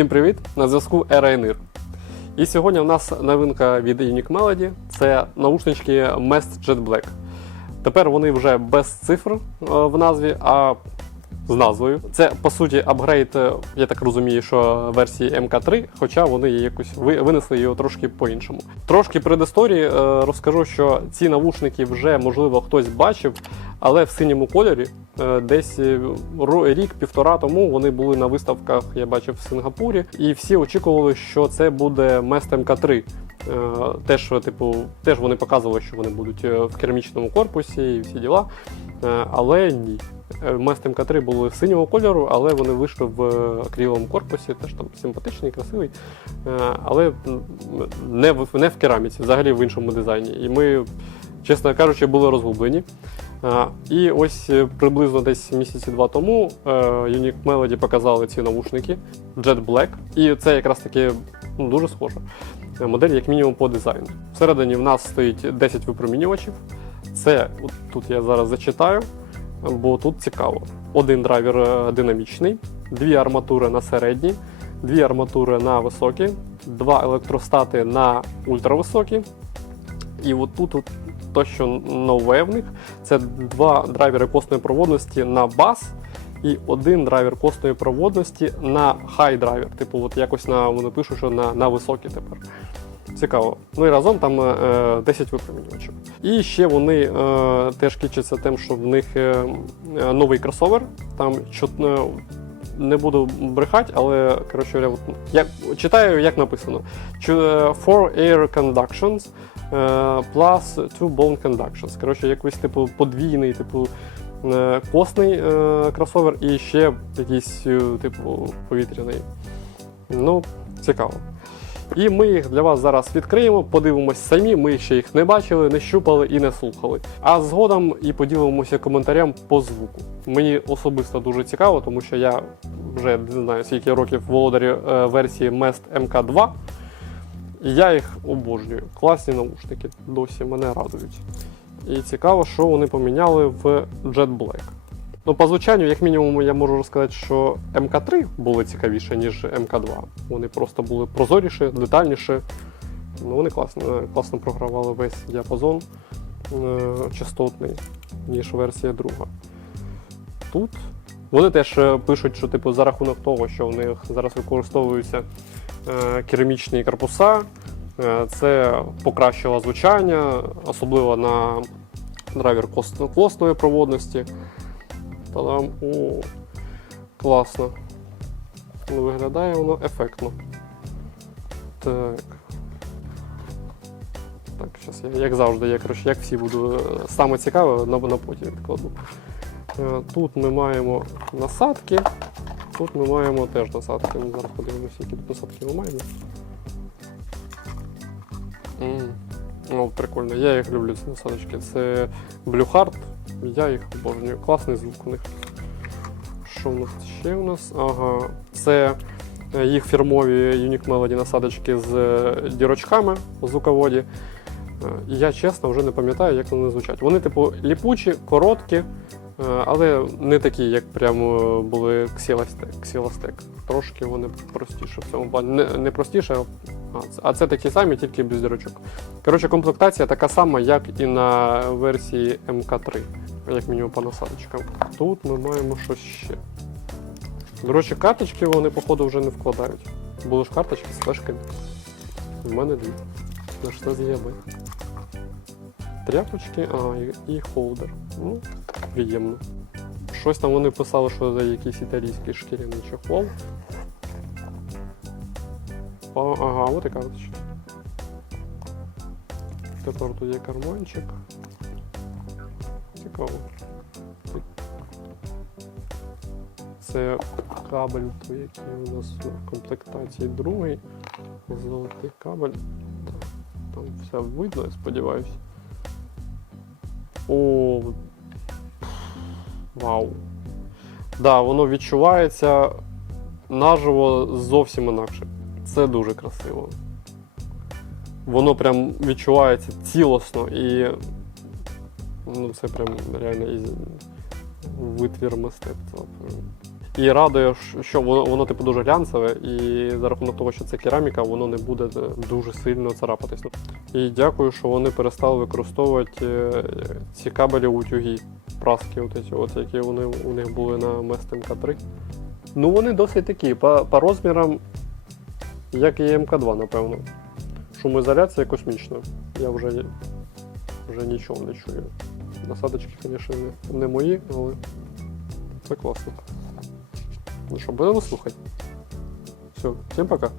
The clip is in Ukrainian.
Всім привіт! На зв'язку Erainir. І сьогодні у нас новинка від Unique Melody це наушнички Mest Jet Black. Тепер вони вже без цифр е, в назві, а з назвою. Це по суті апгрейд, е, я так розумію, що версії МК3, хоча вони якось винесли його трошки по-іншому. Трошки предісторії е, розкажу, що ці навушники вже можливо хтось бачив, але в синьому кольорі. Е, Десь е, рік-півтора тому вони були на виставках, я бачив в Сингапурі, і всі очікували, що це буде Mest МК3. Е, Теж, типу, теж вони показували, що вони будуть в керамічному корпусі і всі діла. Але ні. Mest МК3 були синього кольору, але вони вийшли в акриловому корпусі, теж там симпатичний, красивий. Але не в, не в кераміці, взагалі в іншому дизайні. І ми, чесно кажучи, були розгублені. І ось е, приблизно десь місяці два тому е, Unique Melody показали ці навушники Jet Black. І це якраз таки ну, дуже схоже. Е, Модель, як мінімум, по дизайну. Всередині в нас стоїть 10 випромінювачів. Це от тут я зараз зачитаю, бо тут цікаво. Один драйвер динамічний, дві арматури на середні, дві арматури на високі, два електростати на ультрависокі. І от тут от то, що нове в них, це два драйвери косної проводності на бас і один драйвер косної проводності на хай драйвер. Типу, от якось на вони пишуть, що на, на високі тепер. Цікаво. Ну і разом там е, 10 випромінювачів. І ще вони е, теж кічаться тим, що в них е, е, новий кросовер. Там чот- е, не буду брехати, але коротше, я читаю, як написано. Чу- е, Four air conductions е, plus two bone conductions. Коротше, якийсь типу подвійний, типу е, косний е, кросовер і ще якийсь, е, типу, повітряний. Ну, цікаво. І ми їх для вас зараз відкриємо, подивимось самі. Ми ще їх не бачили, не щупали і не слухали. А згодом і поділимося коментарям по звуку. Мені особисто дуже цікаво, тому що я вже не знаю скільки років володарю е, версії Mest MK2. Я їх обожнюю. Класні наушники досі мене радують. І цікаво, що вони поміняли в Jet Black. Ну, по звучанню, як мінімум, я можу розказати, що МК3 були цікавіше, ніж МК2. Вони просто були прозоріші, детальніші. Ну, вони класно, класно програвали весь діапазон е, частотний, ніж версія друга. Тут вони теж е, пишуть, що типу, за рахунок того, що в них зараз використовуються е, керамічні корпуса, е, це покращило звучання, особливо на драйвер косної проводності. Та-дам. О, класно. Виглядає воно ефектно. Так. Так, зараз я, як завжди, я коротше, як всі буду. е, Саме цікаве на, на потім відкладу. Е, Тут ми маємо насадки. Тут ми маємо теж насадки. Ми зараз подивимося, які тут насадки ми маємо. М, О, прикольно. Я їх люблю, ці насадочки. Це Blue. Я їх обожнюю. Класний звук у них. Що в нас ще у нас? Ага, це е, їх фірмові Unique Melody насадочки з е, дірочками у звуководі. Е, я чесно вже не пам'ятаю, як вони звучать. Вони, типу, ліпучі, короткі, але не такі, як прямо були Xylostec. Трошки вони простіше в цьому плані. Не, не простіше, а це, такі самі, тільки без дірочок. Коротше, комплектація така сама, як і на версії МК3, як мінімум по насадочкам. Тут ми маємо щось ще. До речі, карточки вони, походу, вже не вкладають. Були ж карточки з флешками. У мене дві. На 16 ГБ. Тряпочки, а, і холдер. Ну, приємно. Щось там вони писали, що це якийсь італійський шкіряний чехол. А, ага, от і карточки. Тепер тут є карманчик. Цікаво. Це кабель, то який у нас в комплектації другий. Золотий кабель. Там все видно, я сподіваюся. О. Вау. Да, воно відчувається наживо зовсім інакше. Це дуже красиво. Воно прям відчувається цілосно і ну, це прям реально із- витвір мистецтва. І радує, що воно, воно типу дуже глянцеве, і за рахунок того, що це кераміка, воно не буде е, дуже сильно царапатись. І дякую, що вони перестали використовувати е, ці кабелі утюги, праски, от, ці, от, які вони у них були на Mest MK3. Ну, вони досить такі, по, по розмірам, як і МК2, напевно. Шумоізоляція космічна. Я вже, вже нічого не чую. Насадочки, звісно, не мої, але це класно. Ну що, будемо слухати? Все, всім пока.